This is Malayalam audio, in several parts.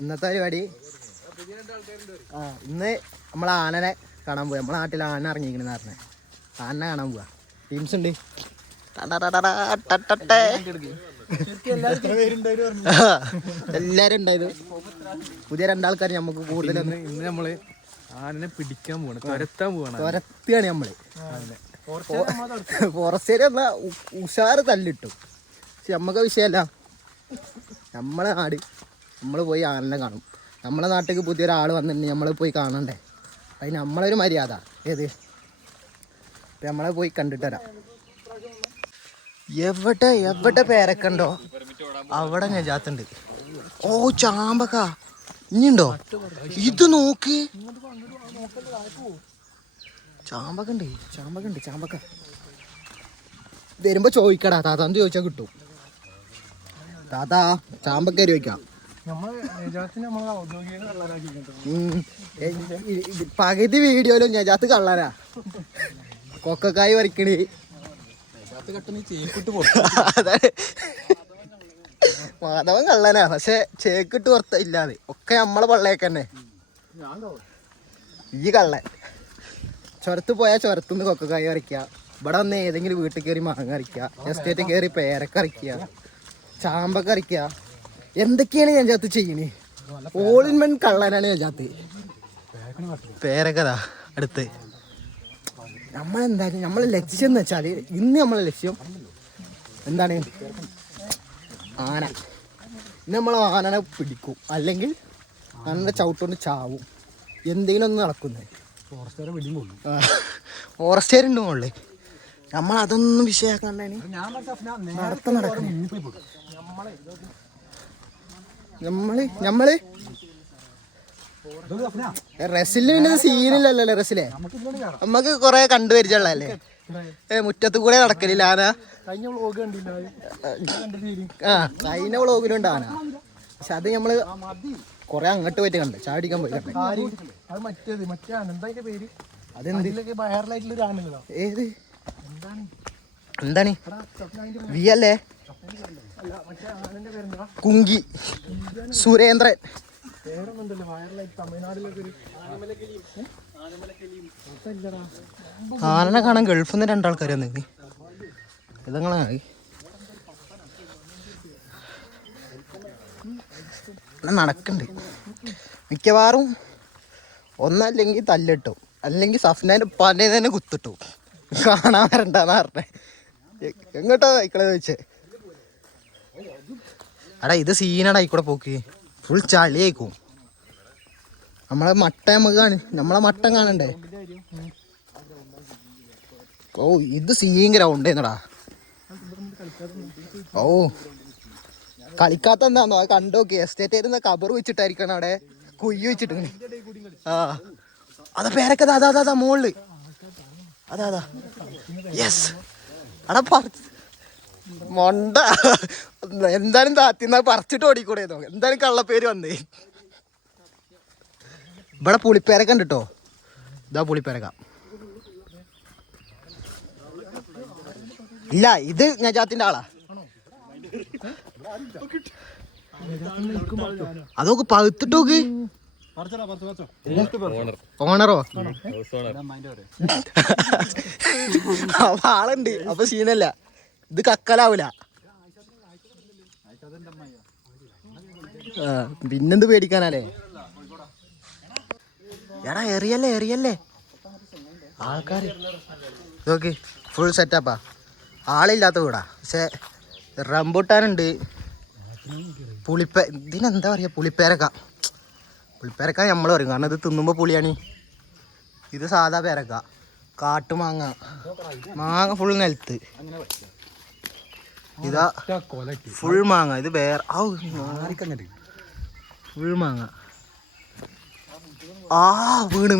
ഇന്നത്തെ പരിപാടി ഇന്ന് നമ്മളെ ആനനെ കാണാൻ പോയി. നമ്മളെ നാട്ടിൽ ആന ഇറങ്ങിയിരിക്കണെന്ന് പറഞ്ഞത്. ആനനെ കാണാൻ പോവാ. ടീംസ് ഉണ്ട്. എല്ലാരും ഉണ്ടായത്. പുതിയ രണ്ടാൾക്കാർ നമുക്ക് കൂടുതലൊന്നും. ഇന്ന് നമ്മള് ആനനെ പിടിക്കാൻ പോവാണ്, തുരത്താൻ പോവാണ്. തുരത്തുകയാണ് നമ്മള്. ഫോറസ്റ്റേര് എന്നാ ഉഷാറ് തല്ലിട്ടു. പക്ഷെ നമ്മക്ക് വിഷയമല്ല. നമ്മളെ നാട് നമ്മൾ പോയി ആനനെ കാണും. നമ്മളെ നാട്ടിലേക്ക് പുതിയൊരാൾ വന്നിട്ടുണ്ടെങ്കിൽ നമ്മൾ പോയി കാണണ്ടേ? അതിന് നമ്മളൊരു മര്യാദ. ഏത് നമ്മളെ പോയി കണ്ടിട്ട് വരാം. എവിടെ എവിടെ പേരക്കുണ്ടോ അവിടെ നജാത്തുണ്ട്. ഓ ചാമ്പക്ക ഇനിയുണ്ടോ? ഇത് നോക്ക്, ചാമ്പക്കുണ്ട്, ചാമ്പക്കുണ്ട്, ചാമ്പക്ക. വരുമ്പോ ചോദിക്കടാ, താത്താന്ന് ചോദിച്ചാൽ കിട്ടും. താത്താ ചാമ്പക്ക ചോദിക്കാം. പകുതി വീഡിയോയിലും നജാത്ത് കള്ളനാ. കൊക്കക്കായ് പറിക്കണി. മാധവൻ കള്ളനാ, പക്ഷെ ചേക്കിട്ട് പുറത്ത ഇല്ലാതെ ഒക്കെ നമ്മളെ പള്ളയൊക്കെ തന്നെ. ഈ കള്ളൻ ചുരത്ത് പോയാൽ ചുരത്തുനിന്ന് കൊക്കക്കായ് പറിക്കുക, ഇവിടെ വന്ന് ഏതെങ്കിലും വീട്ടിൽ കയറി മാങ്ങ പറിക്കുക, എസ്റ്റേറ്റ് കയറി പേരക്ക പറിക്കുക, ചാമ്പക്ക പറിക്കുക. എന്തൊക്കെയാണ് ഞാൻ ചാത്ത് ചെയ്യണേ? ഓൾ ഇൻ വൺ കള്ളനാണ് ഞാൻ ചാത്ത്. പേരക്കതാ അടുത്ത്. നമ്മളെന്തായാലും നമ്മളെ ലക്ഷ്യം എന്ന് വെച്ചാൽ ഇന്ന് നമ്മളെ ലക്ഷ്യം എന്താണ്? ആന. ഇന്ന് നമ്മൾ ആനനെ പിടിക്കും, അല്ലെങ്കിൽ ആനയുടെ ചവിട്ടുകൊണ്ട് ചാവും. എന്തെങ്കിലും ഒന്ന് നടക്കുന്നത്. ഫോറസ്റ്റേരുണ്ട് മുകളിൽ. നമ്മളതൊന്നും വിഷയമാക്കാണ്ടാണ് നടത്തം നടക്കുന്നത്. നമ്മള് റെസില് പിന്നെ സീനില്ലല്ലോ. റെസിലെ നമ്മക്ക് കൊറേ കണ്ടുപരിച്ചുള്ളല്ലേ. മുറ്റത്ത് കൂടെ നടക്കലില്ല ആന. കഴിഞ്ഞ വ്ളോഗിലുണ്ട് ആന. പക്ഷെ അത് നമ്മള് കൊറേ അങ്ങോട്ട് പോയിട്ട് കണ്ടേ, ചാടിക്കാൻ പോയി കണ്ടേ. ഏത് എന്താണ് വി അല്ലേ? കുങ്കി സുരേന്ദ്രൻ. ആനനെ കാണാൻ ഗൾഫിൽ നിന്ന് രണ്ടാൾക്കാർ വന്നേ. ഇതങ്ങളാ നടക്കണ്ട്. മിക്കവാറും ഒന്നല്ലെങ്കിൽ തല്ലിട്ടു, അല്ലെങ്കിൽ സഫ്നാൻ്റെ പനെ തന്നെ കുത്തിട്ടു. കാണാൻ വരണ്ടെന്നാ പറഞ്ഞേ. എങ്ങോട്ടാ സൈക്കിളെ ചോദിച്ചേ? അടാ ഇത് സീനാടാ. ആയിക്കൂടെ പോക്ക് ഫുൾ ചളിയായിക്കും. നമ്മളെ മട്ട നമ്മളെ മട്ടൻ കാണണ്ടേ? ഓ ഇത് സീൻ ഗ്രൗണ്ടേന്നടാ. ഓ കളിക്കാത്ത എന്താന്നോ അത് കണ്ടോക്കി. എസ്റ്റേറ്റ് ആയിരുന്ന കബർ വെച്ചിട്ടായിരിക്കണം അവിടെ കുയ്യ് വെച്ചിട്ട്. ആ അതാ പേരക്കതാ. അതാ മുകളില്. അതാ യെസ്. അടാ മൊണ്ട എന്തായാലും താത്തിന്നാ പറിച്ചിട്ട് ഓടിക്കൂടെന്നോ. എന്തായാലും കള്ളപ്പേര് വന്നേ. ഇവിടെ പുളിപ്പേരക്ക ഉണ്ട് കേട്ടോ. ഇതാ പുളിപ്പേരക്ക. ഇല്ല ഇത് നജാത്തിന്റെ ആളാ. അതൊക്കെ പഴുത്തിട്ടോക്ക്. ഓണറോ? അപ്പൊ ആളുണ്ട്. അപ്പൊ സീനല്ല. ഇത് കക്കലാവൂല. പിന്നെന്ത് പേടിക്കാനല്ലേ? എടാ എറിയല്ലേ ആൾക്കാര് നോക്ക്. ഫുൾ സെറ്റപ്പാ. ആളില്ലാത്ത വീടാ. പക്ഷെ റംബൂട്ടാനുണ്ട്. ഇതിനെന്താ പറയാ? പുളിപ്പേരക്ക നമ്മൾ പറയും, കാരണം ഇത് തിന്നുമ്പോ പുളിയാണ്. ഇത് സാധാ പേരക്ക. കാട്ടുമാങ്ങ. മാങ്ങ ഫുൾ നിലത്ത്. ഇതാ ഫുൾ മാങ്ങ. ഇത് വേറെ ഫുൾ മാങ്ങ. ആ വീണ്.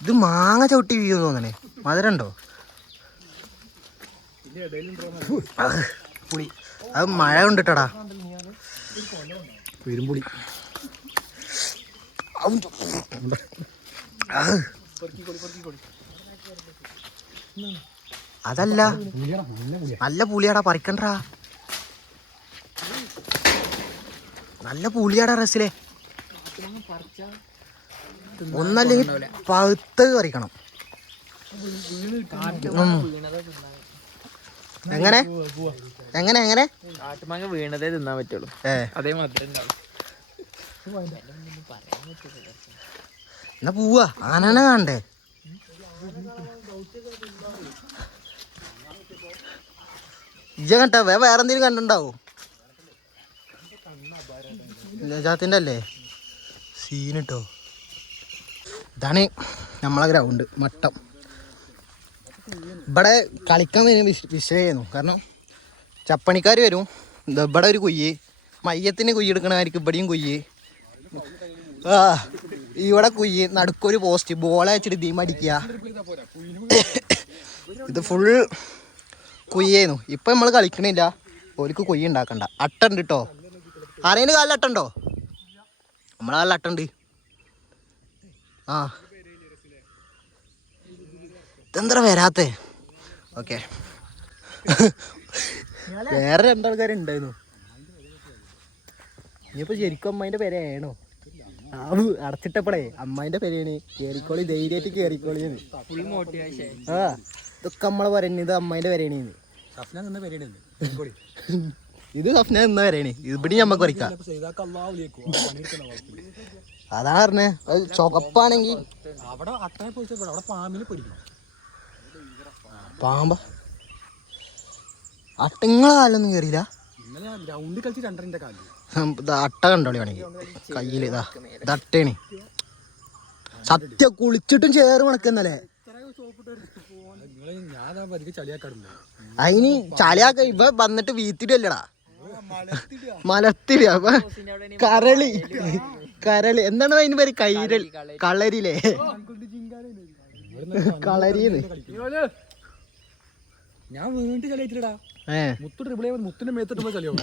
ഇത് മാങ്ങ ചവിട്ടി വീഴുന്നു തോന്നണേ. മധുരണ്ടോ? പുളി. അത് മഴ കൊണ്ടിട്ടടാ. പെരുമ്പുളി. അതല്ല നല്ല പുളിയാടാ, പറിക്കണ്ടാ. നല്ല പുളിയാടാ റസിലെ. ഒന്നല്ലെങ്കിൽ പഴുത്ത് കറിക്കണം. എങ്ങനെ എങ്ങനെ എങ്ങനെ കാട്ടുമാങ്ങ വീണതേ തിന്നാൻ പറ്റുള്ളൂ. അതേ മധുരം എന്നാ പോവാ, ആനനെ കാണണ്ടേ. ഇജ്ജ കണ്ട വേറെ എന്തെങ്കിലും കണ്ടുണ്ടാവോ? ജാത്തിന്റെ അല്ലേ സീനിട്ടോ. ഇതാണ് നമ്മളെ ഗ്രൗണ്ട് മട്ടം. ഇവിടെ കളിക്കാൻ വരും വിഷയമായിരുന്നു. കാരണം ചപ്പണിക്കാർ വരും. ഇവിടെ ഒരു കുയ്യ്, മയ്യത്തിന് കുയ്യ് എടുക്കണമായിരിക്കും. ഇവിടെയും കുയ്യ്, ഇവിടെ കുയ്യ്, നടുക്കൊരു പോസ്റ്റ്, ബോളെ വെച്ചിട്ട് തീം അടിക്കുക. ഇത് ഫുൾ കുയ്യായിരുന്നു. ഇപ്പം നമ്മൾ കളിക്കണില്ല. ഓർക്ക് കുയ്യ് ഉണ്ടാക്കണ്ട. അട്ടുണ്ട് കേട്ടോ. ആരെങ്കിലും കാലിൽ അട്ടുണ്ടോ? നമ്മളെ കാലിൽ അട്ടുണ്ട്. ആ ഇതെന്താ വരാത്തെ? ഓക്കെ, വേറെ രണ്ടാൾക്കാരുണ്ടായിരുന്നു. ഇനിയിപ്പോൾ ശരിക്കും അമ്മേൻ്റെ പേരാണോ? അടച്ചിട്ടപ്പോഴേ അമ്മായിൻ്റെ പേരാണ്. കയറിക്കോളി, ധൈര്യമായിട്ട് കയറിക്കോളി. ആ ഇതൊക്കെ നമ്മളെ പറയുന്നത് ഇത് അമ്മായിൻ്റെ പേരാണ്. ഇത് സ്വപ്ന നിന്ന പേരാണ്. ഇവിടെ ഞമ്മക്ക് പറിക്കാം. അതാ പറഞ്ഞേ, ചുവപ്പാണെങ്കിൽ പാമ്പ. അട്ടങ്ങളെ കാലൊന്നും കയറിയില്ല. അട്ട കണ്ടോളി വേണമെങ്കിൽ കയ്യിൽ. ഇതാ ഇതട്ടേണ് സത്യം. കുളിച്ചിട്ടും ചേറ് മണക്കുന്നല്ലേ. അതിന് ചളിയാക്ക ഇവ വന്നിട്ട് വീത്തിടല്ലടാ, മലത്തിട. അപ്പൊ കരളി കരളി എന്താണ് അതിന് പേര്? കൈരളി, കളരിയില്ലേ? കളരിന്ന് ഞാൻ വീണ്ടും കളിയാ. മുത്തിന്റെ മേത്തിട്ടുമ്പോ കളിയാവും.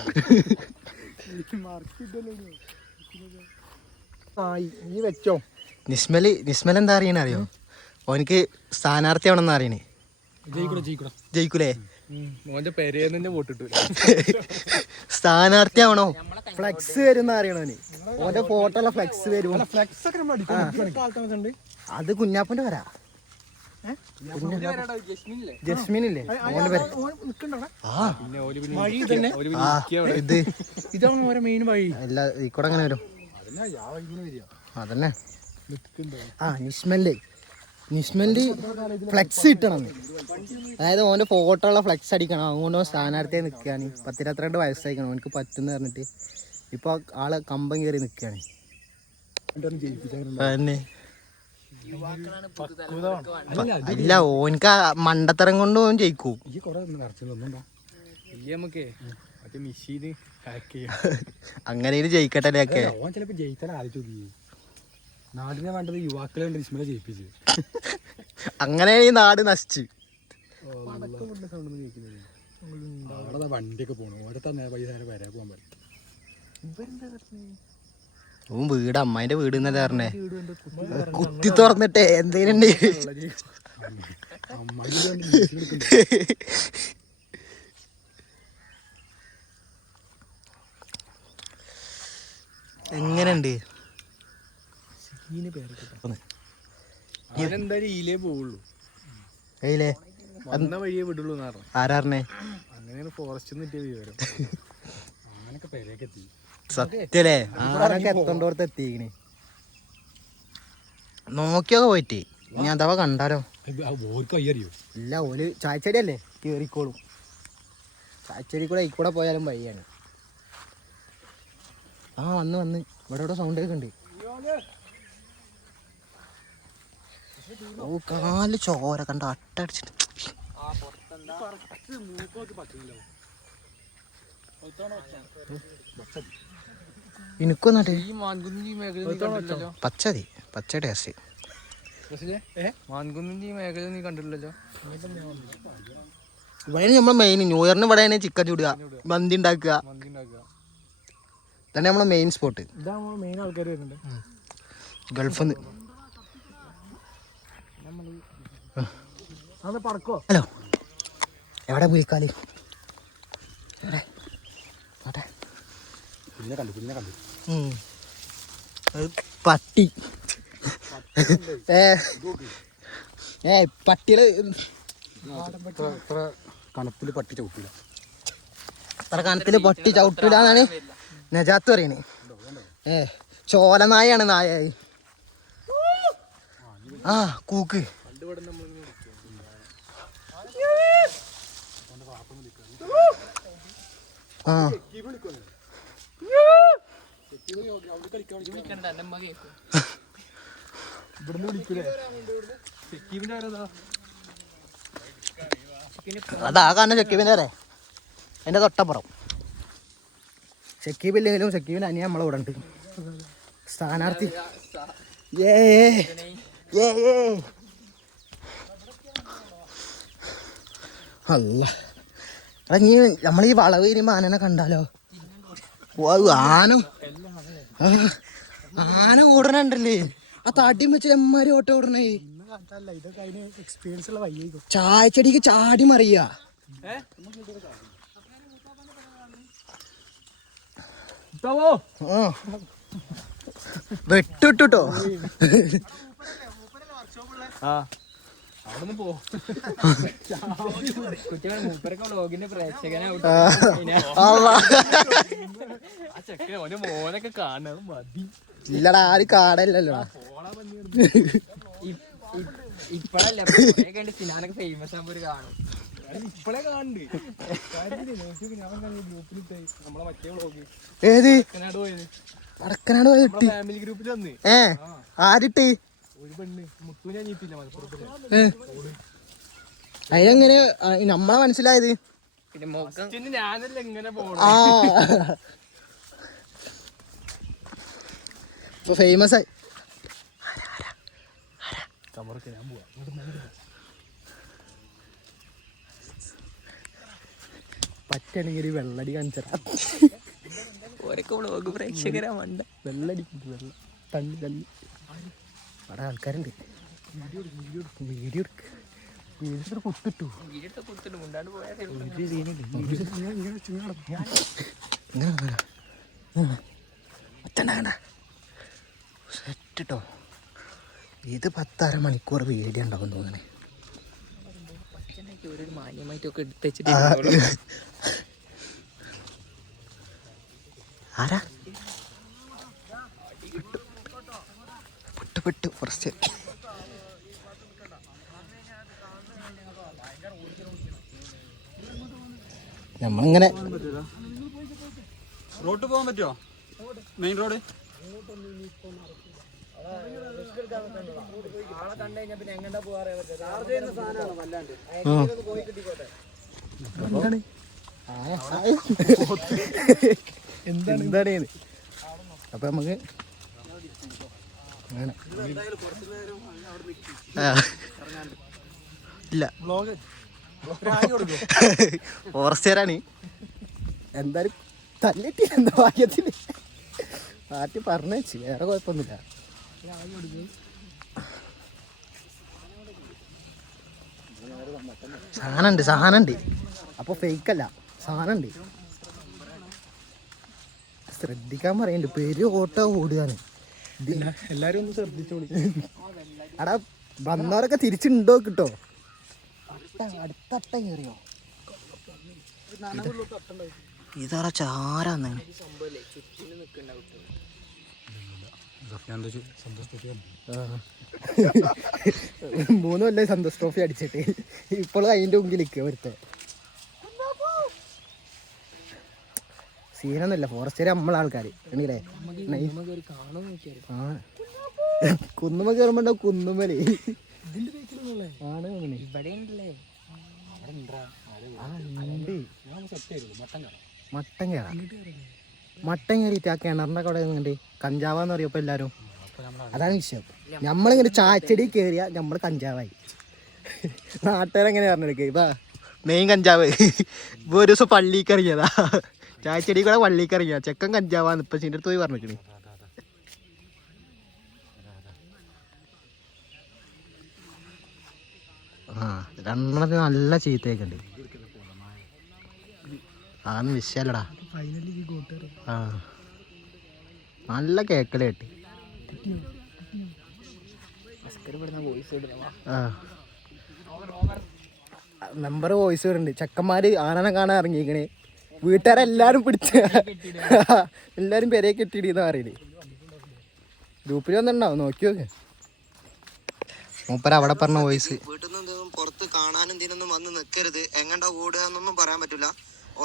നീ വെച്ചോ. നിസ്മൽ എന്താ അറിയണ അറിയോ? ഓനിക്ക് സ്ഥാനാർത്ഥി ആവണമെന്ന് അറിയണേ. ജയിക്കൂലേ? സ്ഥാനാർത്ഥി ആവണോ? ഫ്ലെക്സ് വരുന്ന അറിയണോന്. ഓന്റെ ഫോട്ടോ ഉള്ള ഫ്ലെക്സ് വരും. അത് കുഞ്ഞാപ്പന്റെ പേരാ. ജസ്മിനില്ലേ ഓന്റെ പേര്? എല്ലാ ഈ കൂടെ അങ്ങനെ വരും. അതന്നെ. ആ നിസ്മലിന്റെ ഫ്ലെക്സ് കിട്ടണം. അതായത് ഓൻ്റെ ഫോട്ടോ ഉള്ള ഫ്ലെക്സ് അടിക്കണം. അതുകൊണ്ട് ഓൻ സ്ഥാനാർത്ഥിയായി നിൽക്കുകയാണ്. 12 വയസ്സായിക്കണം. ഓനക്ക് പറ്റുന്ന പറഞ്ഞിട്ട് ഇപ്പൊ ആള് കമ്പം കയറി നിൽക്കുകയാണ്. അതന്നെ. അല്ല, ഓനക്ക് മണ്ടത്തരം കൊണ്ട് ഓൻ ജയിക്കൂ. അങ്ങനെ ജയിക്കട്ടെ. നാടിനെ വേണ്ടത് യുവാക്കളെ ജയിപ്പിച്ചു. അങ്ങനെ ഈ നാട് നശിച്ചു. വണ്ടിയൊക്കെ പോണു. വരാൻ പോകാൻ പറ്റും. വീട് അമ്മായിന്റെ വീട് എന്നല്ലേ പറഞ്ഞേ. കുത്തി തുറന്നിട്ടേ എന്തേലും എങ്ങനെയുണ്ട്? വഴിയേ വിടുള്ളൂ. ആരാറിനെ അങ്ങനെയാണ് ഫോറസ്റ്റ് വിവരം. സത്യല്ലേ? ആരൊക്കെ എത്തേണ്ടോടത്ത് എത്തിക്കണേ. നോക്കിയൊക്കെ പോയിട്ട് ഇനി അഥവാ കണ്ടാലോ? ഇല്ല, ഓല് ചായച്ചെടി അല്ലേ, കേറിക്കോളും. ചായച്ചെടി കൂടെ ഇക്കൂടെ പോയാലും വഴിയാണ്. ആ വന്ന് ഇവിടെ സൗണ്ട് ഒക്കെ ഉണ്ട്. ഓ കാല് ചോര കണ്ട അട്ടടിച്ചിട്ട്. എനിക്കൊന്നാട്ടെ പച്ചതി പച്ച ടേസ്റ്റ്. ഇവിടെ നമ്മളെ മെയിൻ ന്യൂ ഇയറിന് ഇവിടെ ചിക്കൻ ചൂടുക, മന്തി ഉണ്ടാക്കുക. തന്നെ നമ്മളെ മെയിൻ സ്പോട്ട്. ഗൾഫിൽ നിന്ന്. ഹലോ, എവിടെ പോയിക്കാല്? പട്ടി പട്ടികള് കണത്തിൽ പട്ടി ചവിട്ടില്ല. അത്ര കണത്തില് പട്ടി ചവിട്ടില്ലാന്നാണ് നജാത്ത് പറയണേ. ചോലനായാണ് നായ. ആ കൂക്ക് ആ അതാ കാണുന്ന ഷക്കീബിന്റെ വരെ എന്റെ തൊട്ടപ്പുറം. ഷക്കീബ് ഇല്ലെങ്കിലും ഷക്കീബിന്റെ അനിയ നമ്മളെ ഇവിടെ ഉണ്ട്. സ്ഥാനാർത്ഥി അല്ല നീ നമ്മളീ വളവ് ഇനിയുമ്പോ ആനനെ കണ്ടാലോ? ആന ഓടണുണ്ടല്ലേ, ആ താട്ടിയും വെച്ച് എമ്മാരി ഓട്ടം ഓടണേ. ചായച്ചെടിക്ക് ചാടി മറിയ. വെട്ടിട്ടോ മോനൊക്കെ കാണുന്നത് മതി. ഇല്ലടാ, ആരും കാടല്ലോ. ഇപ്പഴല്ല ഫേമസ് ആകുമ്പോ ഒരു കാണും. ഇപ്പളെ കാണുന്നുണ്ട്. നമ്മളെ മറ്റേ വ്ളോഗ് ഏത് പോയത് വടക്കനാട് പോയി ഫാമിലി ഗ്രൂപ്പിൽ വന്ന് ആരിട്ട് ഒരു പെണ്ണ് മുത്തു ഞാൻ ഞീപ്പില്ല മലപ്പുറത്ത്. അതിനെങ്ങനെ നമ്മളെ മനസ്സിലായത്? പിന്നെ ഞാനല്ല എങ്ങനെ പോകണം. ആ ഇപ്പൊ ഫേമസ് ആയി. ഞാൻ പോവാ. പറ്റണെങ്കിൽ വെള്ളടി കാണിച്ചടാ. ഓരൊക്കെ വ്ളോഗ് പ്രേക്ഷകരാ മണ്ട. വെള്ളടി വെള്ളം തണ്ണി തള്ളി അവിടെ ആൾക്കാരുണ്ട്. വീഡിയോ കുത്തിട്ടു മുണ്ടാണ്ട് പോയാ സെറ്റിട്ടോ. ഇത് 10-12 മണിക്കൂർ വീഡിയോ ഉണ്ടാവും തോന്നണേ. മാന്യമായിട്ടൊക്കെ എടുത്ത് ആരാ പെട്ടു കുറച്ച് നമ്മളിങ്ങനെ റോഡ് പോകാൻ പറ്റുമോ? മെയിൻ റോഡ് എന്താണ് അപ്പൊ നമുക്ക് ഇല്ല ഫോറസ്റ്റുകാരാണ്. എന്തായാലും തല്ലിട്ടി എന്താ ഭാഗ്യത്തിന് പാറ്റി പറഞ്ഞേച്ച് വേറെ കുഴപ്പമൊന്നുമില്ല. സാധനമുണ്ട് അപ്പൊ ഫേക്കല്ല, സാധനമുണ്ട്. ശ്രദ്ധിക്കാൻ പറയുന്നുണ്ട്. പേര് ഓട്ടോ ഓടുകയാണ്. എല്ലാരും ഒന്ന് ശ്രദ്ധിച്ചോളി. അടാ വന്നവരൊക്കെ തിരിച്ചുണ്ടോ കിട്ടോ? അടുത്തട്ട കയറിയോ? ഇതാ ചാരാന്ന്. മൂന്ന് കൊല്ലം സന്തോഷ് ട്രോഫി അടിച്ചിട്ട് ഇപ്പോഴും അതിന്റെ മുമ്പിലേക്ക് ഒരുത്തെ സീനൊന്നുമില്ല. ഫോറസ്റ്റുകാർ നമ്മളെ ആൾക്കാര് കണ്ടില്ലേ? ആ കുന്നുമ്മ കയറുമ്പോ കുന്നുമ്മലേ ആണ് മട്ടൻ കയറിയിട്ട് ആ കിണറിന്റെ അവിടെ നിന്നുണ്ട് കഞ്ചാവാന്ന് പറയപ്പോ എല്ലാരും. അതാണ് വിഷയം. നമ്മളിങ്ങനെ ചായച്ചെടി കയറിയ നമ്മള് കഞ്ചാവായി. നാട്ടുകാരെങ്ങനെ പറഞ്ഞെടുക്കുക ഇതാ മെയിൻ കഞ്ചാവ്. ഇപ്പൊ ഒരു ദിവസം പള്ളിക്ക് ഇറങ്ങിയതാ, ചായച്ചെടി കൂടെ പള്ളിക്ക് ഇറങ്ങിയ ചെക്കൻ കഞ്ചാവാന്ന് ഇപ്പൊ ചിന്റെ അടുത്ത് പോയി പറഞ്ഞിരിക്കണേ. ആ രണ്ടെണ്ണത്തിന് നല്ല ചീത്തയൊക്കെ ഉണ്ട്. അതൊന്നും വിഷയല്ലടാ. ആ നല്ല കേക്കല് കേട്ടി. മെമ്പർ വോയിസ് വരുന്നുണ്ട്. ചെക്കന്മാര് ആനനെ കാണാൻ ഇറങ്ങിക്കണേ. വീട്ടുകാരെല്ലാരും പിടിച്ച് എല്ലാരും പെരയെ കെട്ടിയിടുന്ന പറയല്. ഗ്രൂപ്പിൽ വന്നിട്ടുണ്ടാവും, നോക്കി നോക്ക്. മൂപ്പര അവിടെ പറഞ്ഞ വോയിസ്. വീട്ടിൽ നിന്നൊന്നും പുറത്ത് കാണാനും ഇതിനൊന്നും വന്ന് നിൽക്കരുത്, എങ്ങണ്ടാ ഓടുക എന്നൊന്നും പറയാൻ പറ്റില്ല.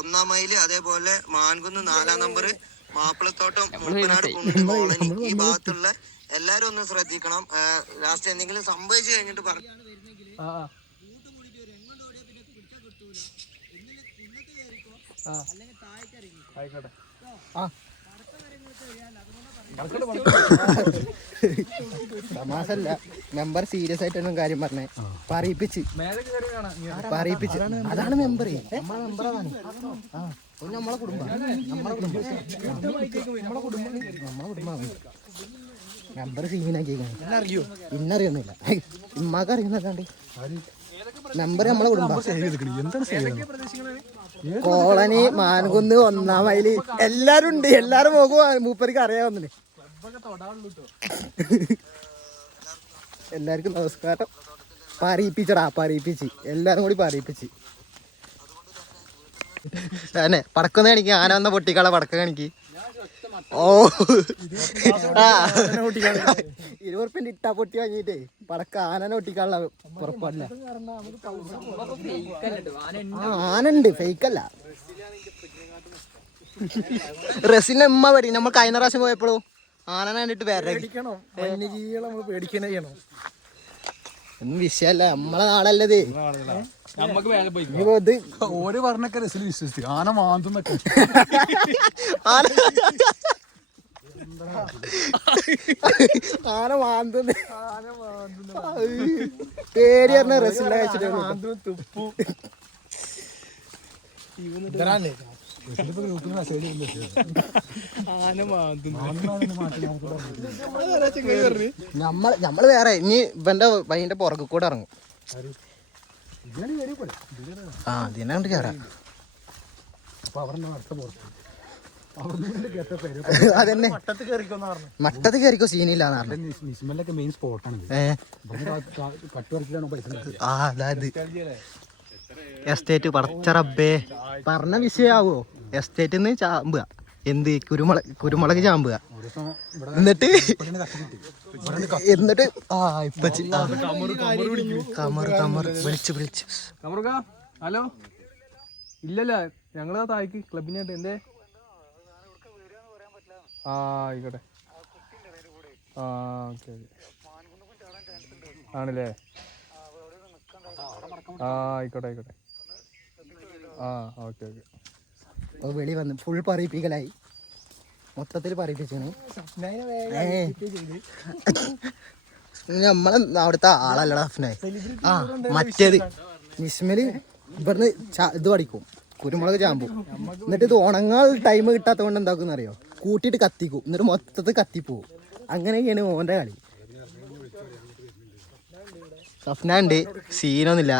1-ാം മൈല്, അതേപോലെ മാൻകുന്ന് 4-ാം നമ്പർ, മാപ്പിളത്തോട്ടം, മൂപ്പനാട് കുണ്ട് കോളനി, ഈ ഭാഗത്തുള്ള എല്ലാരും ഒന്ന് ശ്രദ്ധിക്കണം. ലാസ്റ്റ് എന്തെങ്കിലും സംഭവിച്ചു കഴിഞ്ഞിട്ട് പറഞ്ഞു. തമാശല്ല, മെമ്പർ സീരിയസ് ആയിട്ടൊന്നും കാര്യം പറഞ്ഞേ. പറയിപ്പിച്ച് അതാണ് മെമ്പർ. നമ്മളെ മെമ്പർ അതാണ്. നമ്മളെ കുടുംബം മെമ്പർ സീനാക്കിയേക്കാണ്. ഇന്നറിയൊന്നുമില്ല, ഇമ്മാക്ക് അറിയുന്നതാണ്ട്. മെമ്പർ നമ്മളെ കുടുംബം. കോളനി, മാൻകുന്ന്, 1-ാം മൈല് എല്ലാരും ഉണ്ട്. എല്ലാരും പോകും. മൂപ്പർക്ക് അറിയാവുന്നില്ലേ. എല്ലാവർക്കും നമസ്കാരം. പറയിപ്പിച്ചടാ, പറയിപ്പിച്ച് എല്ലാരും കൂടി പറയിപ്പിച്ച്. അതെ, പടക്കം കാണിക്ക്. ആന വന്ന പൊട്ടിക്കാളെ പടക്കം കാണിക്ക്. ഓ, 20 ഉറുപ്പിന്റെ ഇട്ടാ പൊട്ടി വാങ്ങിട്ടേ പടക്ക ആനനെ പൊട്ടിക്കാനുള്ള പുറപ്പാടില്ല. ആനുണ്ട്, ഫേക്കല്ല. റസിന്റെ ഉമ്മ പറയും, നമ്മൾ കഴിഞ്ഞ പ്രാവശ്യം പോയപ്പോഴും ആനനെ കണ്ടിട്ട് പേടിക്കണം. വന്യജീവികളെ നമ്മൾ പേടിക്കണേ ചെയ്യണം. ഒന്നും വിഷയല്ല, നമ്മളെ നാടല്ലത്. ഓര് പറഞ്ഞൊക്കെ രസിൽ വിശ്വസിച്ചു. ആന മാന്തുന്നൊക്കെ ആന മാന്തുന്ന പേര് പറഞ്ഞ റസിലെ തുപ്പു. നമ്മള് വേറെ ഇനി ഇവന്റെ വൈകിന്റെ പുറകെ കൂടെ ഇറങ്ങും. ആ, ഇതിനാണ്ട് കേറാം. അതന്നെ, മട്ടത്ത് കയറിക്കോ, സീനില്ലാന്ന് പറഞ്ഞു. ആ, അതായത് എസ്റ്റേറ്റ് പടച്ചറബേ പറഞ്ഞ വിഷയാവോ. എസ്റ്റേറ്റിന്ന് ചാമ്പുക, എന്ത് കുരുമുളക് ചാമ്പുക. എന്നിട്ട് ആ ഇപ്പച്ചി കമർ വിളിച്ചു. ഹലോ, ഇല്ലല്ല, ഞങ്ങളാ തായ്ക്ക് ക്ലബിനായിട്ട്. എന്തേ? ആ, ആയിക്കോട്ടെ. ആ, ഓക്കെ. ആണല്ലേ? ആ, ആയിക്കോട്ടെ. ആ, ഓക്കെ. വെളി വന്ന് ഫുൾ പറയിപ്പിക്കലായി, മൊത്തത്തിൽ പറയിപ്പിച്ചാണ്. നമ്മളെ അവിടുത്തെ ആളല്ലടാ അഫ്നായി. ആ, മറ്റേത് നിസ്മല് ഇവിടുന്ന് ഇത് പഠിക്കും, കുരുമുളക് ചാമ്പും. എന്നിട്ട് ഇത് ഉണങ്ങാൻ ടൈം കിട്ടാത്ത കൊണ്ട് എന്താക്കുന്ന അറിയോ, കൂട്ടിയിട്ട് കത്തിക്കും. എന്നിട്ട് മൊത്തത്തിൽ കത്തിപ്പോവും. അങ്ങനെയൊക്കെയാണ് ഓൻ്റെ കളി. സഫ്നുണ്ട്, സീനൊന്നുമില്ല.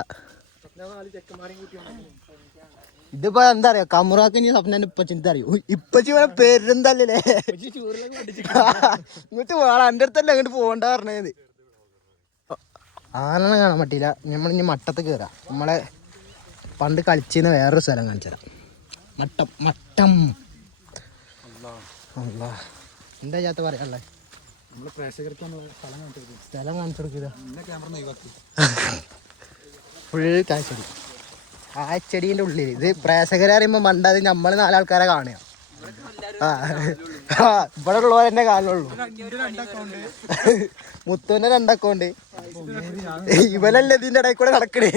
ഇതിപ്പോ എന്താ പറയാ, കമുറാക്ക് ഇനി സഫ്നാന്റെ ഇപ്പച്ചിന്റെ അറിയോ. ഇപ്പച്ചി പേരെന്തല്ലേ ഇങ്ങോട്ട് വേണം, എൻ്റെ അടുത്തല്ല അങ്ങോട്ട് പോകണ്ട പറഞ്ഞത്. ആനനെ കാണാൻ പറ്റില്ല. നമ്മളിനി മട്ടത്ത് കയറാം. നമ്മളെ പണ്ട് കളിച്ചിരുന്ന വേറൊരു സ്ഥലം കാണിച്ചു തരാം. മട്ടം എന്താ ചാത്ത പറയാ, സ്ഥലം കാണിച്ചു കൊടുക്കുക. ഫുൾ കാഴ്ചടി. കാഴ്ചടീൻ്റെ ഉള്ളിൽ ഇത് പ്രേക്ഷകരെ അറിയുമ്പോ മണ്ടാതെ നമ്മള് 4 ആൾക്കാരെ കാണുക. ഇവിടെ ഉള്ളവർ എന്നെ കാണുള്ളൂ. മുത്തുവിന്റെ 2 അക്കൗണ്ട്. ഇവനല്ലേ ഇതിന്റെ ഇടയിൽ കൂടെ നടക്കണേ.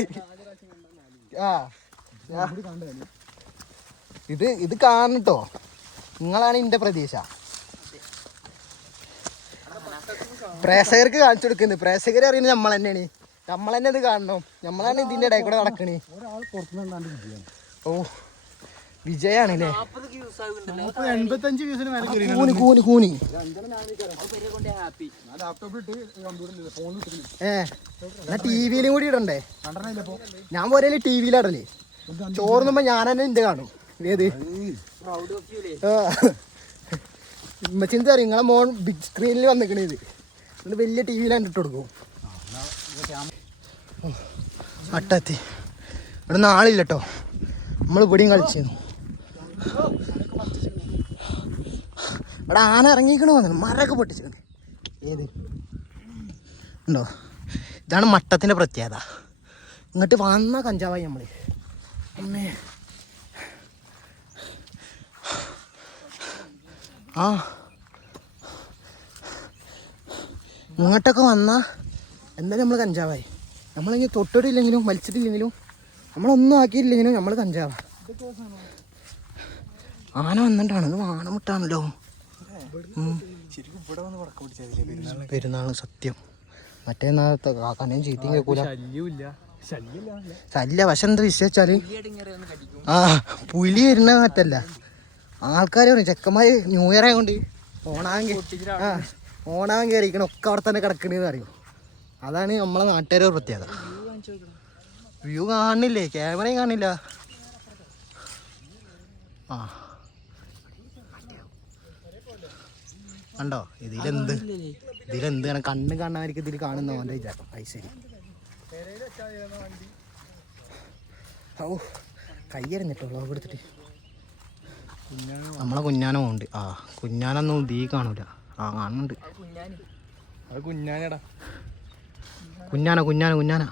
ഇത് കാണട്ടോ, നിങ്ങളാണ് ഇന്റെ പ്രതീക്ഷ. പ്രേക്ഷകർക്ക് കാണിച്ചു കൊടുക്കുന്നത്. പ്രേക്ഷകരെ അറിയുന്നത് നമ്മൾ തന്നെയാണ്. നമ്മൾ തന്നെ ഇത് കാണണം. നമ്മളാണ് ഇതിന്റെ ഇടയിൽ കൂടെ നടക്കണേ. ഓ, വിജയാണല്ലേ. കൂനി എന്നാ ടിവിയിലും കൂടി ഇടണ്ടേ. ഞാൻ പോരല്ലേ ടിവിയിലിടല്ലേ. ചോറുന്നുമ്പോ ഞാൻ തന്നെ ഇന്റെ കാണും. ഏത് ഉമ്മച്ചിന്ത് അറിയും നിങ്ങളെ മോൻ ബിഗ് സ്ക്രീനിൽ വന്നിക്കണേ ഇത് എന്നിട്ട് വലിയ ടി വിയിലാണ് ഇട്ട് കൊടുക്കും. അട്ടെത്തി ഇവിടെ നാളില്ല കേട്ടോ. നമ്മൾ ഇവിടെയും കളിച്ചിരുന്നു. ഇവിടെ ആന ഇറങ്ങിക്കണ വന്നു മരമൊക്കെ പൊട്ടിച്ചിട്ടുണ്ട്. ഏത് ഉണ്ടോ? ഇതാണ് മട്ടത്തിൻ്റെ പ്രത്യേകത. ഇങ്ങോട്ട് വന്ന കഞ്ചാവായി നമ്മൾ. അമ്മേ ആ ഇങ്ങോട്ടൊക്കെ വന്നാൽ എന്തായാലും നമ്മൾ കഞ്ചാവായി. നമ്മളിങ്ങനെ തൊട്ടിട്ടില്ലെങ്കിലും വലിച്ചിട്ടില്ലെങ്കിലും നമ്മളൊന്നും ആക്കിയില്ലെങ്കിലും നമ്മൾ കഞ്ചാവാ. ആന വന്നിട്ടാണ് ഇത് വാണമുട്ടാണല്ലോ. പെരുന്നാൾ സത്യം. മറ്റേ നാളത്തെ കാക്കാനേയും ചീത്തയും കേൾക്കൂല. ശല്യ പക്ഷെ എന്താ വിശ്വസിച്ചാല് പുലി വരുന്ന മറ്റല്ല. ആൾക്കാർ പറയും ചെക്കന്മാർ ന്യൂ ഇയർ ആയതുകൊണ്ട് ഓണാൻ കയറിക്കണം ഒക്കെ അവിടെ തന്നെ കിടക്കണെന്ന് അറിയും. അതാണ് നമ്മളെ നാട്ടുകാരുടെ പ്രത്യേകത. വ്യൂ കാണില്ലേ? ക്യാമറയും കാണില്ല. ആ കണ്ടോ? ഇതിലെന്ത് കണ്ണും കാണാനായിരിക്കും ഇതിൽ കാണുന്ന അവൻ്റെ വിചാരം. അത് ശരി. ഓ കയ്യറിഞ്ഞിട്ടോ വ്ളോഗ് എടുത്തിട്ട്. നമ്മളെ കുഞ്ഞാനോ ഉണ്ട്. ആ കുഞ്ഞാനൊന്നും ഇതീ കാണൂല. ആ കാണുന്നുണ്ട്. കുഞ്ഞാന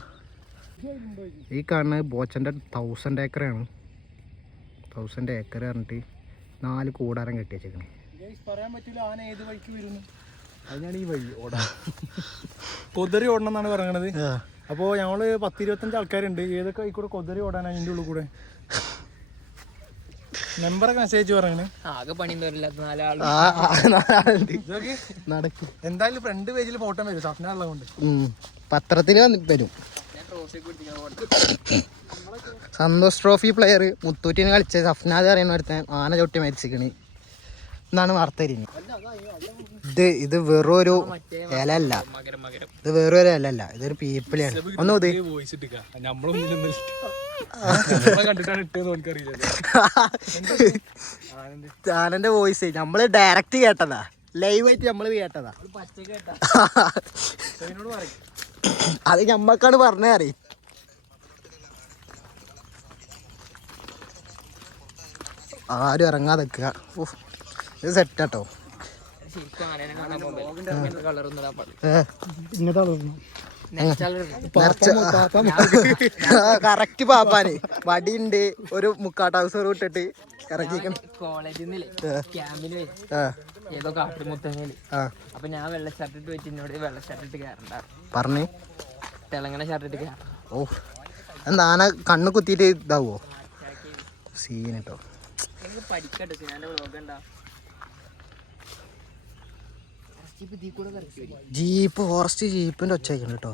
ഈ കാണുന്നത് ബോച്ചൻ്റെ 1000 ഏക്കറാണ്. 1000 ഏക്കർ പറഞ്ഞിട്ട് 4 കൂടാരം കെട്ടി വെച്ചേക്കണേ. പറയാൻ പറ്റില്ല ആന ഏത് വഴിക്ക് വരുന്നു. അതിനാണ് ഈ വഴി ഓടാ കൊതറി ഓടണം എന്നാണ് പറയണത്. അപ്പോൾ ഞങ്ങള് 10-25 ആൾക്കാരുണ്ട്. ഏതൊക്കെ ആയിക്കൂടെ കൊതറി ഓടാനാ അതിൻ്റെ ഉള്ളിൽ കൂടെ. മെമ്പറൊക്കെ മെസ്സേജ് പറയണേ. ആകെ പണി നടക്കും. എന്തായാലും ഫ്രണ്ട് പേജിൽ ഫോട്ടോ വരും സഫ്ന ഉള്ളത് കൊണ്ട്. പത്രത്തിൽ വരും. സന്തോഷ് ട്രോഫി പ്ലെയർ മുത്തൂറ്റിന് കളിച്ച സഫ്നാദ് പറയുന്ന ഒരുത്തൻ ആന ചവിട്ടി മരിച്ചിക്കണ് എന്നാണ് വാർത്ത തിരിഞ്ഞ്. ഇത് വെറൊരു ഇല അല്ല. ഇത് വേറൊരു ഇല അല്ല. ഇതൊരു പീപ്പിളാണ്. ഒന്നും ഇത് ആനന്റെ വോയിസ് നമ്മള് ഡയറക്റ്റ് കേട്ടതാ. ലൈവായിട്ട് നമ്മള് കേട്ടതാ. അത് ഞമ്മക്കാണ് പറഞ്ഞേ അറിയും. ആരും ഇറങ്ങാതെ നിൽക്കുക. ഇത് സെറ്റാട്ടോ. കറക്റ്റ് പാപ്പാന് വടിയുണ്ട്. ഒരു മുക്കാട്ട് ഹൗസ് ഇട്ടിട്ട് ഇറക്കിക്കണം. കോളേജിൽ ക്യാമ്പിന് ഏതോ കാട്ടുമുത്തങ്ങയില്. അപ്പൊ ഞാൻ വെള്ള ഷർട്ട് ഇട്ട് വെച്ച് എന്നോട് വെള്ള ഷർട്ട് ഇട്ട് കയറണ്ട പറഞ്ഞു. തെലങ്കാന ഷർട്ട് ഇട്ട് കയറ. ഓ എന്താ ആന കണ്ണ് കുത്തിയിട്ട് ഇതാവോ? സീൻ കേട്ടോ. പഠിക്കട്ടെ സിനാന്റെ വ്ളോഗ് ഉണ്ടാ. ജീപ്പ് ഫോറസ്റ്റ് ജീപ്പിന്റെ ഒച്ച കേട്ടോ.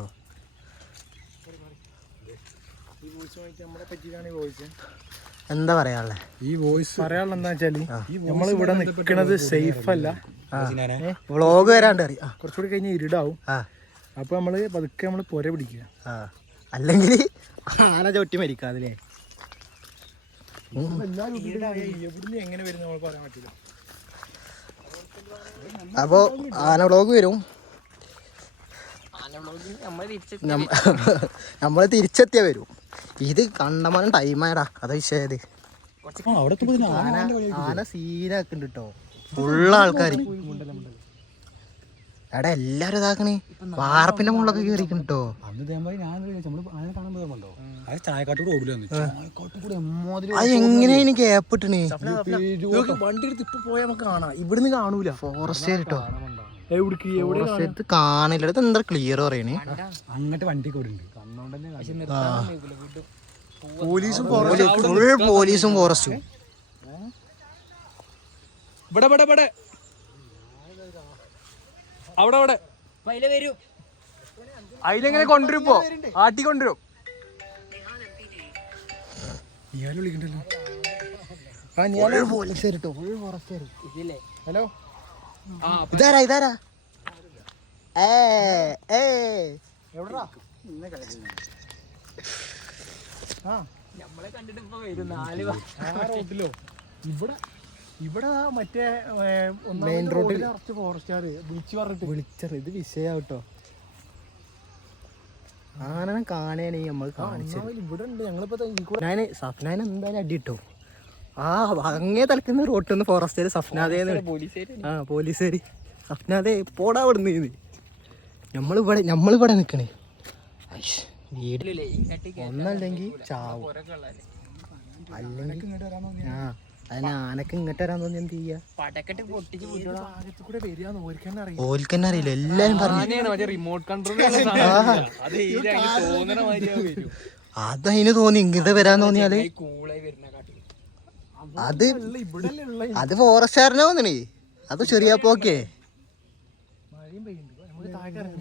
എന്താ പറയാനുള്ളേ? ഈ വോയിസ് പറയാനുള്ള എന്താ വെച്ചാല് നമ്മൾ ഇവിടെ നിൽക്കുന്നത് സേഫ് അല്ല. വ്ളോഗ് വരാണ്ട് അറിയാം. കുറച്ചുകൂടി കഴിഞ്ഞ് ഇരുടാവും. അപ്പൊ നമ്മള് പതുക്കെ നമ്മള് പൊര പിടിക്കുക. അല്ലെങ്കിൽ ആന ചവിട്ടി മരിക്കാം അതിലേ. എവിടുന്ന് എങ്ങനെ വരും നമ്മൾ പറയാൻ പറ്റില്ല. അപ്പോ ആന വ്ളോഗ് വരും. നമ്മള് തിരിച്ചെത്തിയ വരും. ഇത് കണ്ടമാനം ടൈമായടാ. അതാ വിഷയത്. ആന സീനാക്കുന്നുണ്ട് കേട്ടോ. ഫുള്ള് ആൾക്കാർ. എടാ എല്ലാരും ഇതാക്കണേ. വാർപ്പിന്റെ മുകളിലൊക്കെ കേറിക്കണം കേട്ടോ. അത് എങ്ങനെയാ എനിക്ക് ഏപ്പിട്ടണേ? വണ്ടി എടുത്ത് ഇപ്പൊ പോയാൽ നമുക്ക് കാണാം. ഇവിടുന്ന് കാണൂല. ഫോറസ്റ്റ് കേട്ടോ. എവിടെ കാണില്ല. ഇത് എന്താ ക്ലിയർ പറയണേ? അങ്ങോട്ട് വണ്ടി കൂടെ പോലീസും ഫുൾ പോലീസും ഫോറസ്റ്റും. ഇവിടെ അവിടെ അതിലെങ്ങനെ കൊണ്ടുവരും? ഇപ്പോ ആട്ടി കൊണ്ടുവരും. ഹലോ ഇതാരാ എവിടാ? നമ്മളെ കണ്ടിട്ട് ഇപ്പൊ വരും 4 റോഡിലോ? ഇവിടെ ഇവിടെ മറ്റേ മെയിൻ റോഡിൽ ഫോറസ്റ്റുകാർ വിളിച്ചത് ഇത് വിഷയാവട്ടോ. ആനനെ കാണാനെങ്കിൽ നമ്മൾ കാണിച്ചത് ഇവിടെ ഉണ്ട്. ഞങ്ങളിപ്പോ ഞാൻ സഫ്നാൻ എന്തായാലും അടി കിട്ടും. അങ്ങേ തലക്കുന്ന റോട്ടിൽ നിന്ന് ഫോറസ്റ്റുകാർ സഫ്നാദേന്ന് പോലീസുകാർ സഫ്നാദേ പോടാ അവിടെ നിന്ന് നമ്മളിവിടെ നിൽക്കണേ. ഒന്നല്ലെങ്കിൽ ചാവും, അല്ലെങ്കിൽ അതിന് ആനക്ക് ഇങ്ങോട്ട് വരാൻ തോന്നി എന്ത് ചെയ്യാ? ഓൽക്കന്നെ അറിയില്ല. എല്ലാരും പറഞ്ഞു റിമോട്ട് കൺട്രോൾ അതതിന് തോന്നി ഇങ്ങോട്ട് വരാൻ തോന്നിയാല് അത് ഫോറസ്റ്റുകാരനെ തോന്നണേ. അത് ചെറിയ പോക്കേ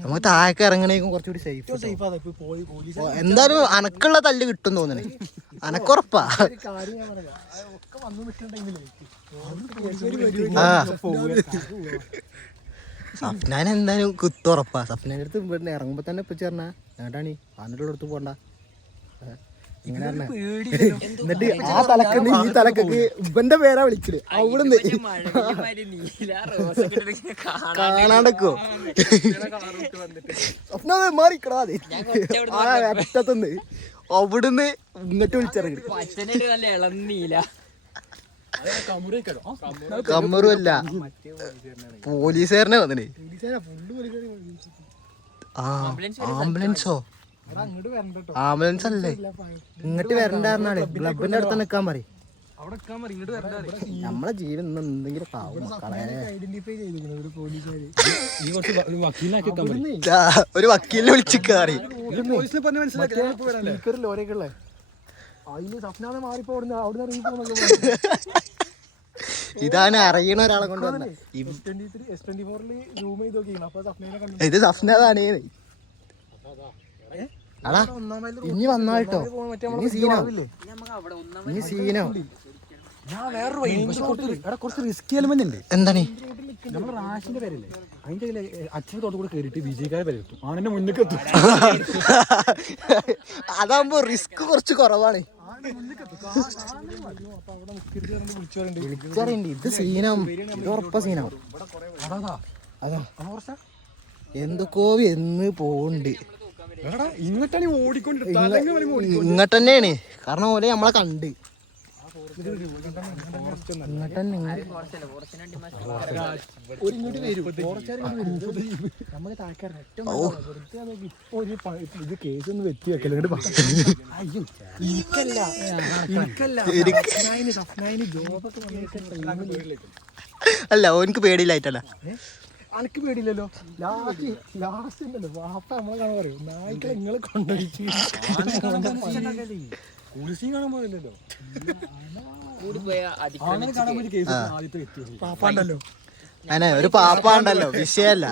നമുക്ക് താഴേക്ക് ഇറങ്ങണേക്കും കുറച്ചുകൂടി സേഫ്. എന്തായാലും അനക്കുള്ള തല്ല് കിട്ടും തോന്നണേ. അനക്കുറപ്പാ. സഫ്നാൻ എന്തായാലും കുത്തുറപ്പാ. സഫ്നാൻ്റെ അടുത്ത് ഇവിടെ ഇറങ്ങുമ്പോ തന്നെ ഇപ്പൊ ചേർന്നാ ഏട്ടാണി ആനയുടെ അടുത്ത് പോണ്ട ഇങ്ങനെ പറഞ്ഞ. എന്നിട്ട് ആ തലക്കന്ന് ഈ തലക്കൊക്കെ ഇവന്റെ പേരാ വിളിച്ചത്. അവിടുന്ന് കാണാണ്ടോ സ്വപ്ന മാറിക്കടാ ആ അറ്റത്തുനിന്ന് അവിടുന്ന് ഇങ്ങോട്ട് വിളിച്ചിറങ്ങി. കമ്മറുമല്ല പോലീസുകാരനെ വന്നിട്ടേ. ആംബുലൻസോ? ആംബുലൻസ് അല്ലേ ഇങ്ങോട്ട് വരണ്ടായിരുന്നാണ്. ക്ലബിന്റെ അടുത്ത് നിൽക്കാൻ പറയും. നമ്മളെ ജീവൻ എന്തെങ്കിലും പാവം മക്കളെ. ഒരു വക്കീലിനെ വിളിച്ച് കയറി. ഇതാണ് അറിയണ ഒരാളെ കൊണ്ട് വന്നത്. ഇത് സഫ്നാദാണ്. അടാ ഇനി വന്നാട്ടോ ഇനി സീനാവില്ലേ? ഇനി സീനോ? കുറച്ച് റിസ്കി എലമെന്റ് ഉണ്ട്. എന്താണ്? നമ്മുടെ റാഷിന്റെ പേരല്ലേ അതിന്റെ അച്ഛനെ തോട്ട് കൂടെ കയറിയിട്ട് വിജയക്കാരെ പേരെത്തും. ആണെന്റെ മുന്നിൽ എത്തും. അതാകുമ്പോ റിസ്ക് കുറച്ച് കുറവാണ്. ഇത് സീനാവും. ഇത് ഉറപ്പ സീനാവും. അതാ എന്തൊക്കോ എന്ന് പോണ്ട്. ഇങ്ങോട്ട് തന്നെയാണ്. കാരണം ഓലെ നമ്മളെ കണ്ട് ഇത് കേസ് ഒന്ന് വെത്തി വെക്കല്. അല്ല ഓനിക്ക് പേടിയില്ലായിട്ടല്ല. അനക്ക് പേടിയില്ലല്ലോ. ലാസ്റ്റ് ഉണ്ടല്ലോ വാപ്പ നമ്മളെ കാണാൻ പറയും നായ്ക്കളെ നിങ്ങളെ കൊണ്ടടിച്ച് കാണാൻ പോയല്ലോ. പാപ്പുണ്ടല്ലോ അങ്ങനെ ഒരു പാപ്പുണ്ടല്ലോ. വിഷയല്ല.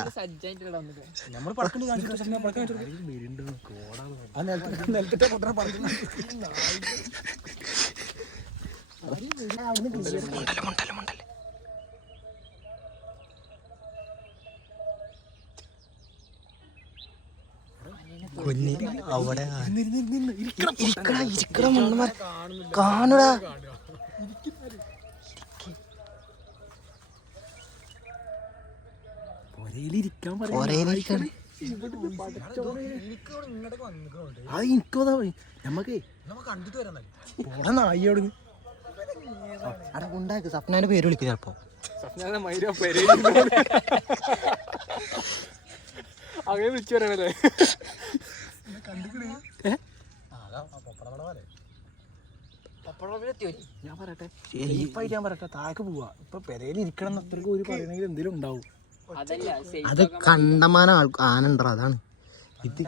അവിടെ കാണുടാ. ഉണ്ടാക്കി സപ്നാന്റെ പേര് വിളിക്കും ചിലപ്പോ. അങ്ങനെ വിളിച്ചു പറയാനല്ലേ? ഞാൻ പറയട്ടെ ഞാൻ പറയട്ടെ താഴേക്ക് പോവാ. ഇപ്പൊ പെരയിൽ ഇരിക്കണം എന്ന് അത്രയ്ക്ക് ഒരു പറയണെങ്കിൽ എന്തെങ്കിലും ഉണ്ടാവും. അത് കണ്ടമാന ആനുണ്ടോ അതാണ് ഇത്.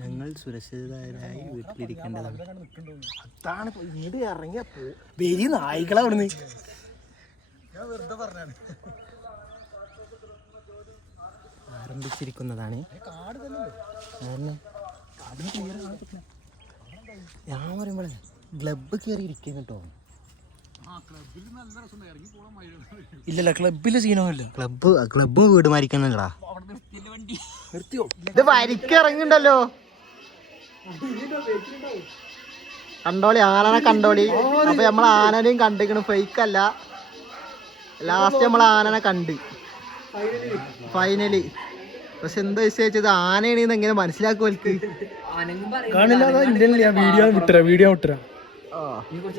ഞങ്ങൾ സുരക്ഷിതരായി വീട്ടിലിരിക്കേണ്ടതാണ്. അതാണ് ഇങ്ങോട്ട് ഇറങ്ങിയ വലിയ നായ്ക്കളാ അവിടുന്ന്. ആരംഭിച്ചിരിക്കുന്നതാണ്. ഞാൻ പറയുമ്പോഴേ ക്ലബ് കയറി ഇരിക്കും കേട്ടോ. ഇല്ലല്ല ക്ലബില് സീനോ ഇല്ല. ക്ലബ് വീട് മാറിക്കണല്ലടാ. ഇത് വരിക്കിറങ്ങുണ്ടല്ലോ. കണ്ടോളി ആനനെ കണ്ടോളി. അപ്പൊ നമ്മൾ ആനനെയും കണ്ടിക്കണ്, ഫേക്ക് അല്ല. ലാസ്റ്റ് നമ്മൾ ആനനെ കണ്ട് ഫൈനലി. പക്ഷെ എന്താ വിശേഷിച്ചത്, ആനയാണെന്ന് എങ്ങനെ മനസ്സിലാക്കും എനിക്ക് കാണില്ല. വീഡിയോ വിട്ടുതരാം.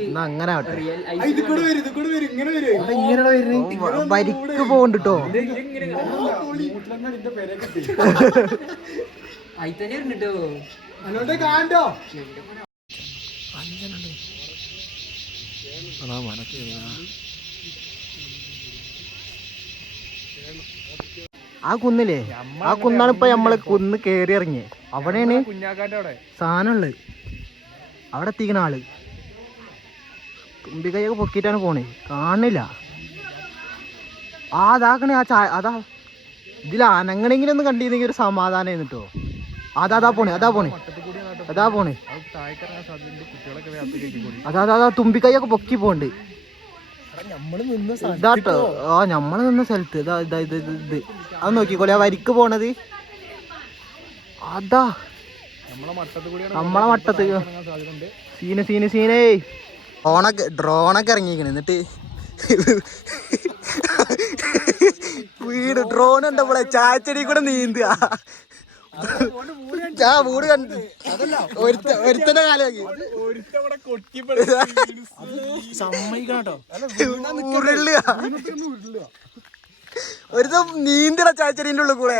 എന്നാ അങ്ങനെ ആവട്ടെ. ഇങ്ങനെ വരിക്ക് പോകണ്ട് കേട്ടോ. ആ കുന്നില്ലേ, ആ കുന്നാണ് ഇപ്പൊ നമ്മള് കുന്ന് കേറി ഇറങ്ങിയത്. അവിടെയാണ് സാധനം ഉള്ളത്. അവിടെ എത്തിക്കണ ആള് തുമ്പിക്കൈയൊക്കെ പൊക്കിയിട്ടാണ് പോണേ, കാണില്ല. അതാക്കണേ അതാ ഇതിൽ അനങ്ങണെങ്കിലും ഒന്ന് കണ്ടിരുന്നെങ്കിൽ ഒരു സമാധാനം കേട്ടോ. അതാ പോണേ അതാ പോണേ. അതാ തുമ്പിക്കൈയൊക്കെ പൊക്കി പോണ്ട്. ഇതാട്ടോ നമ്മള് നിന്ന സ്ഥലത്ത് ഇത് അത് നോക്കിക്കോളെ, ആ വരിക്ക് പോണത് അതാ നമ്മളെ മട്ടത്ത്. സീനേ ഡ്രോണൊക്കെ ഇറങ്ങിക്കണ്. എന്നിട്ട് വീട് ഡ്രോൺ ഉണ്ടപ്പോളെ ചായച്ചെടി കൂടെ നീന്തുക. വീട് കണ്ട് ഒരുത്തന്റെ കാലമാക്കി ഒരു നീന്തല ചായച്ചെടീൻ്റെ ഉള്ളിൽ കൂടെ.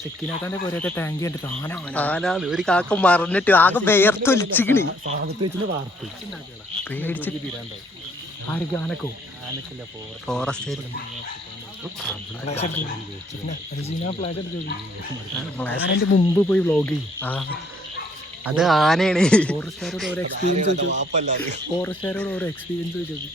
സെക്കിനാത്താന്റെ പോരത്തെ ടാങ്ക് കണ്ടിട്ട് ആനാണ് ഒരു കാക്ക മറന്നിട്ട് ആകെ വേർത്തൊലിച്ചിക്കണ്. ഫോറസ്റ്റ് മുമ്പ് പോയി വ്ലോഗ് ചെയ്യും. അത് ആനയാണ്. ഫോറസ്റ്റുകാരോട് ഓരോ എക്സ്പീരിയൻസ് ചോദിച്ചു.